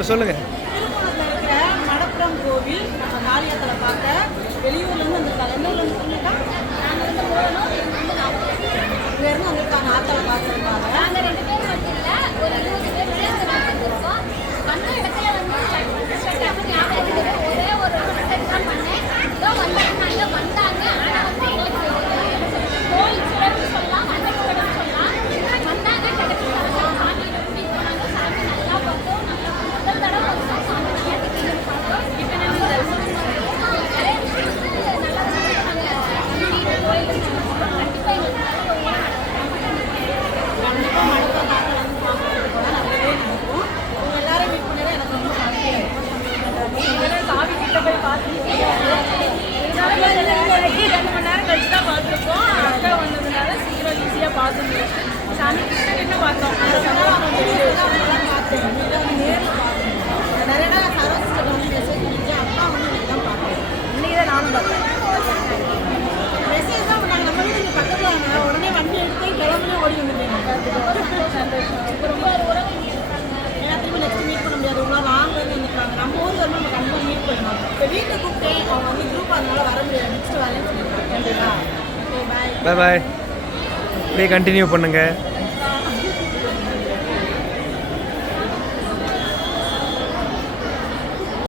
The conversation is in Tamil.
இப்போ சொல்லுங்கள். திருப்பூரத்தில் இருக்கிற மடப்புறம் கோவில் நம்ம காளியத்தில் பார்க்க வெளியூர்லேருந்து வந்திருக்காங்க. எந்த ஊர்லேருந்து சொல்லிட்டா நாங்கள் வந்து போகணும். இங்கேருந்து வந்திருக்காங்க ஆத்தலை பார்த்துருக்காங்க. நாங்கள் 2 பேர் மட்டும் இல்லை, ஒரு 20 பேர் சேர்ந்து வந்துருக்கோம். வந்த இடத்துல வந்து ஞாபகம் இருக்குது. ஒரே ஒரு மெசேஜ் தான் பண்ணேன். ஏதோ வந்தாங்க வந்தாங்க. ஆனால் வந்து எங்களுக்கு கோயில் சிறப்பு சொல்லலாம், மண்டப சிறப்பு சொல்லலாம். வந்தாங்க கிடைச்சிட்டாங்க. சாமி எப்படி போனாங்க, சாமி நல்லா பார்த்தோம். நல்லா முதல் தடவை வந்து சாமி நல்லா டிக்கெட் பார்த்தோம். இப்போ நம்ம நிறைய விஷயம் வந்து நல்லா நாங்கள் கோயில் கண்டிப்பாக எங்களுக்கு கண்டிப்பாக மடப்பை பார்க்கலாம்னு பார்க்கறதுக்கு நிறைய பேர் இருக்கும். உங்க எல்லாரும் மீட் பண்ணது எனக்கு ரொம்ப ஹாப்பியாக இருக்கும். சாமி கிட்ட போய் பார்த்துருக்கோம். 2 மணி நேரம் கழிச்சு தான் பார்த்துருக்கோம். அக்கா வந்ததுனால சீக்கிரம் ஈஸியாக பார்த்துருக்கோம். சாமி கிட்ட கிட்ட பார்த்தோம். நிறைய நாள் சரவசிட்ட வந்து மெசேஜ் பண்ணிட்டு அப்பா வந்து எனக்கு தான் பார்த்தேன். இன்னைக்கு தான் நானும் பார்த்தேன். மெசேஜ் தான் பண்ணாங்க. நம்ம வீடு இங்கே பக்கத்தில் வாங்க, உடனே வண்டி எடுத்து கிளம்பி ஓடி வந்துட்டேன். ஏன்னா திரும்ப நெக்ஸ்ட் மீட் பண்ண முடியாது. இவ்வளோ லாங் வந்து வந்துருக்காங்க. நம்ம ஊருக்கு வந்து நம்ம கண்டிப்பாக மீட் பண்ணணும். இப்போ வீட்டில் கூப்பிட்டேன், அவங்க வந்து குரூப் அதனால வர முடியாது. நெக்ஸ்ட் வரேன்னு சொல்லியிருக்காங்க. கண்டிப்பாக. Okay bye. Bye bye. அப்படியே கண்டினியூ பண்ணுங்கள்.